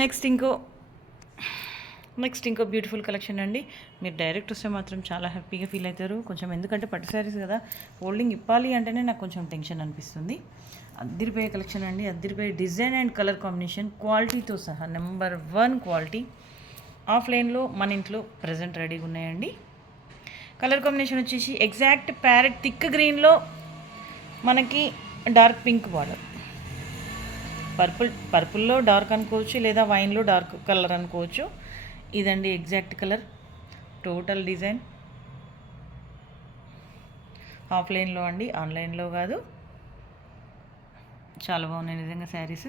Next ఇంకో beautiful collection అండి. మీరు డైరెక్ట్ వస్తే మాత్రం చాలా హ్యాపీగా ఫీల్ అవుతారు. కొంచెం ఎందుకంటే పట్టు శారీస్ కదా, ఫోల్డింగ్ ఇప్పాలి అంటేనే నాకు కొంచెం టెన్షన్ అనిపిస్తుంది. అద్దిరిపోయే కలెక్షన్ అండి. అద్దిరిపోయే డిజైన్ అండ్ కలర్ కాంబినేషన్, క్వాలిటీతో సహా నెంబర్ 1 క్వాలిటీ. ఆఫ్లైన్లో మన ఇంట్లో ప్రజెంట్ రెడీగా ఉన్నాయండి. కలర్ కాంబినేషన్ వచ్చేసి ఎగ్జాక్ట్ ప్యారెట్ థిక్ గ్రీన్లో మనకి డార్క్ పింక్ బార్డర్, పర్పుల్లో డార్క్ అనుకోవచ్చు, లేదా వైన్లో డార్క్ కలర్ అనుకోవచ్చు. ఇదండి ఎగ్జాక్ట్ కలర్. టోటల్ డిజైన్ ఆఫ్లైన్లో అండి, ఆన్లైన్లో కాదు. చాలా బాగున్నాయి నిజంగా శారీస్.